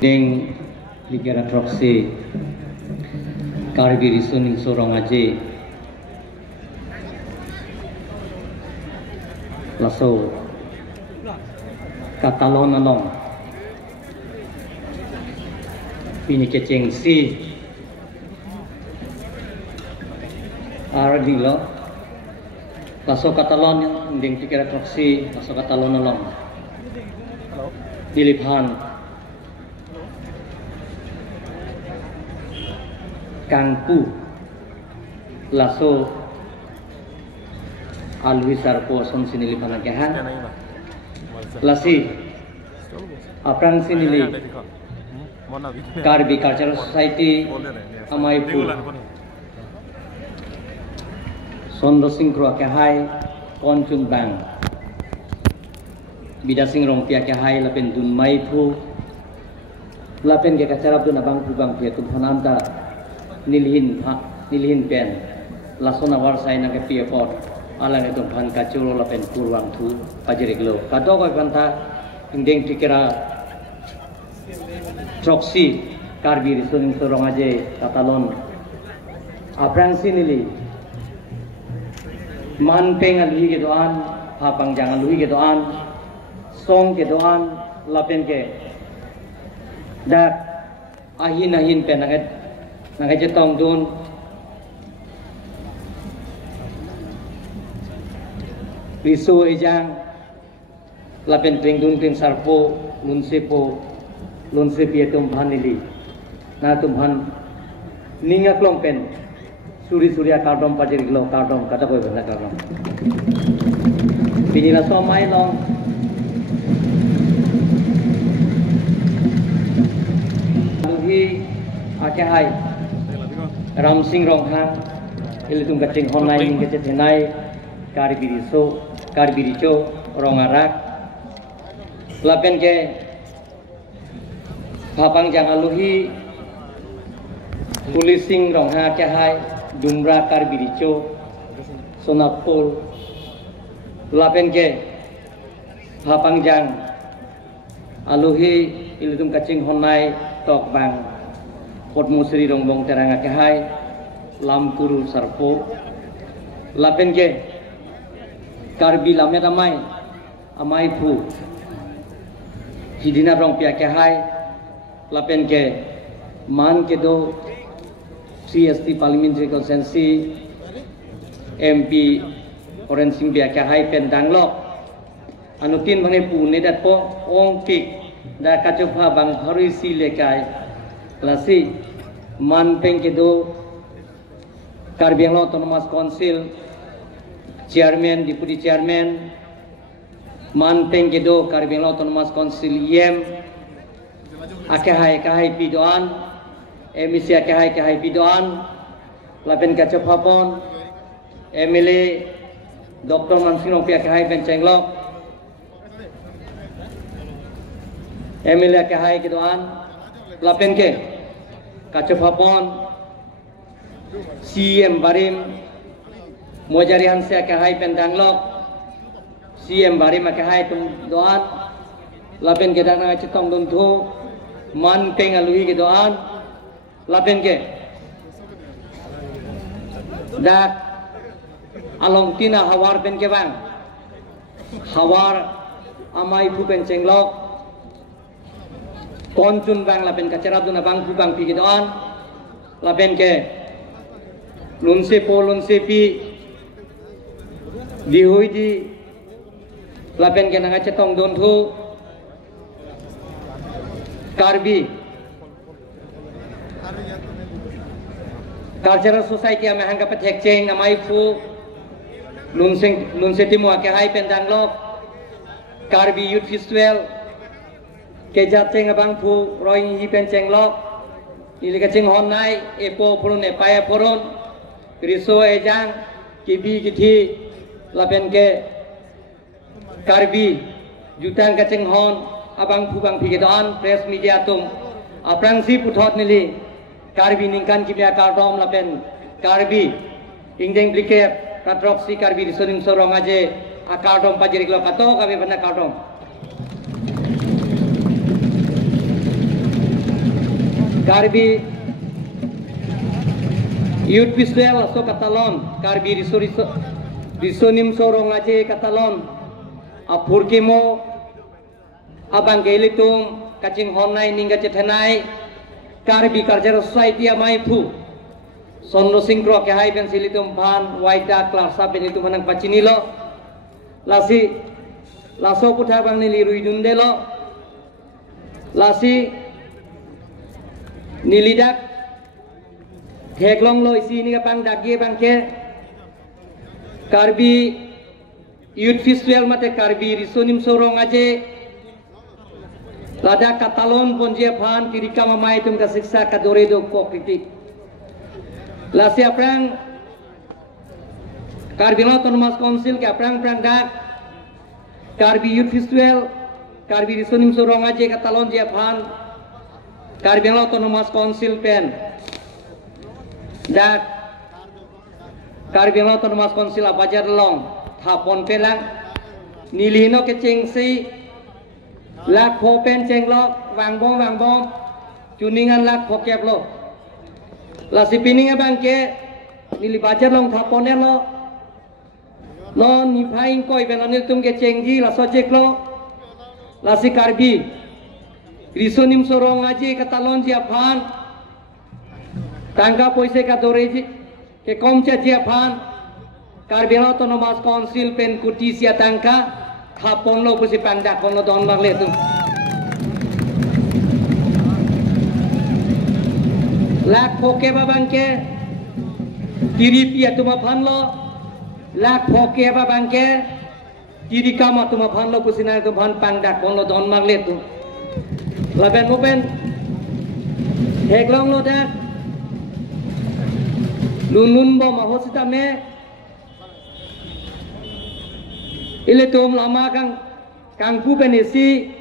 Ding ligera troksi karbi risuning sorong aje laso katalon along pini keceng si aradilo laso katalon ding ligera troksi laso katalon along Diliphan Kangpu laso alwi sarpo son sinili panagahan lasi aprang sinili Karbi Cultural Society amai pu Sondro Singkro kahai Konchun Bang Bidasing Rompia kahai lapen dun mai pu lapen ke kacarap dun abang pu bang pia tumpananta nilhin pen lasona warsai na ke piapot ala ne tumpan kacuro lapen kurwang thu pajeriglo kadok kanta indeng tikira troksi karbi risuning sorong aje katalon aprang sinili man peng alui ke doan hapang jangan lui ke doan song ke doan lapen ke dak ahin pen nangat jetong dun risu ejang lapen peng dun peng sarpo lunse pie tumhan nili na tumhan ninga klong pen surya kardom pajir glo kardom kata boy benda kardom pinila somai long luhi akehai Ram Singh Rong Hang, ilitung kacing honai ning kecet henai, karbiricho, Rong Arak, lapen ke, papang jangan luhi, Pulis Singh Rong Hang kehai, Dumra karbiricho, Sonapol, lapen ke, papang jang, aluhi, ilitung kacing honai, tok bang. Pot musri rongbong teranga kahai lam kuru sarpo lapen ke karbi lamnya ramai amai pu hidina rong pia kahai lapen ke man ke do CST Parliamentary Constituency MP Oren Singh pia kahai pen danglok anutin bangne pu nedat po ong pik da kacopa bang harisi lekai lasi man peng ke do Karbi Anglong Autonomous Council chairman deputy chairman man peng ke do Karbi Anglong Autonomous Council yem akahai pidoan emisi akahai pidoan lapen kacapapon MLA Dr. Mansino pia akahai bencenglok MLA akahai kedoan lapen ke kacapapon CM Barim Mojari Hansia kahai pendanglok CM Barim kahai tum doan lapen ke dana cetong duntu man peng alui ke doan lapen ke dak along tina hawar pen ke bang hawar amai pu pencenglok Koncun bang lapen kacerat duna bang bang pi doan lapen ke lunse pi dihui di lapen ke nanga cetong dontu Karbi Cultural Society ame hangga petek ceng amai fu lunse timu ake hai pendanglok Karbi Youth Festival Kejat ceng abang pu roing hi penceng lok ili kaceng honai epo purun epaya purun riso ejang kibi kithi lapen ke Karbi jutan kaceng hon abang pu bang pigedon press media tum aprang si puthot nili Karbi ningkan kibya kardom lapen Karbi ingdeng blike katrok si Karbi risoning sorong aje akardom pajirik lo kato kabe benda kardom Karbi Youth Festival so katalon Karbi risonim sorong aje katalon apurkimo abang gelitum kacing honai ningga cetanai Karbi Karja Society amai pu Sondo singkro ke hai ben silitum pan waida klasa ben itu menang pacinilo lasi laso putar bang nili ruidundelo lasi nilidak theglong lo isi ni kapang dagi bang ke Karbi Youth Festival mate Karbi risonim sorong aje lada katalon ponje phan tirika mamai tum ka siksa ka dore do ko kritik lasi aprang Karbi Autonomous Council ke aprang dak Karbi Youth Festival Karbi risonim sorong aje katalon je phan Karbi Autonomous Council pen dak Karbi Autonomous Council abajar long thapon pelang nilino ke cengsi lak pho pen ceng lo wang bom tuningan lak pho kep lo lasi pininga bangke nili bajar long thapone lo non ni phaing koi ben anil tum ke cengji la so cek lo lasi Karbi risonim sorong aje katalon dia phan tangga poise ka doreji ke komcha dia phan Karbi Autonomous Council pen kuti sia tangka thapon lo pusi pangda kono don bagle tu lak phoke babangke tiri pia tuma phan lo lak phoke babangke tiri kama tuma phan lo pusi na tu phan pangda kono don bagle tu laben mopen heglong lo dak lunun bo mahosita me ile tom lama kang pu benesi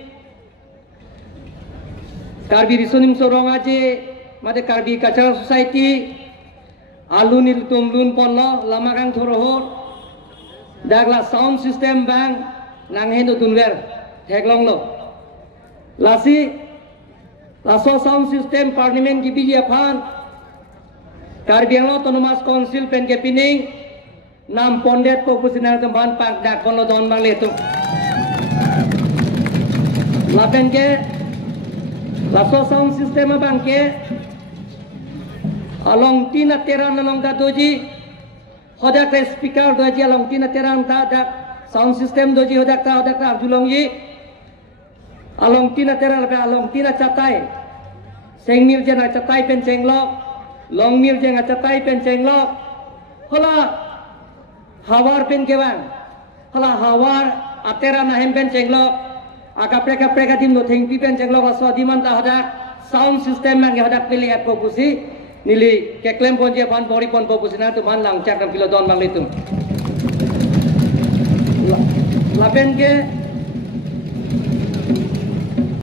Karbi risonim sorong aje mate Karbi Cultural Society alun il tom lun ponlo lama kang thorohor dagla sound system bang nang hendo tunwer heglong lo lasi laso sound system parliament ki bija phan Karbi Autonomous Council pen ke pining nam pondet ko pusinar temban pak dak kono don bang letu lapen ke laso sound system bang ke along tina teran along da doji hodak speaker doji along tina teran ta dak sound system doji hodak ta julong yi along tina teran along tina chatai sengmil jena chatai pen chenglok long mil jeng acatai pen cenglok hola hawar pen kewang hola hawar atera nahem pen cenglok akapreka dim no thengpi pen cenglok aso diman ta hadak sound system mang hadak pilih app pusi nili keklem pon je pan pori pon pusi na tu man lang cak dan pilodon mang litung lapen ke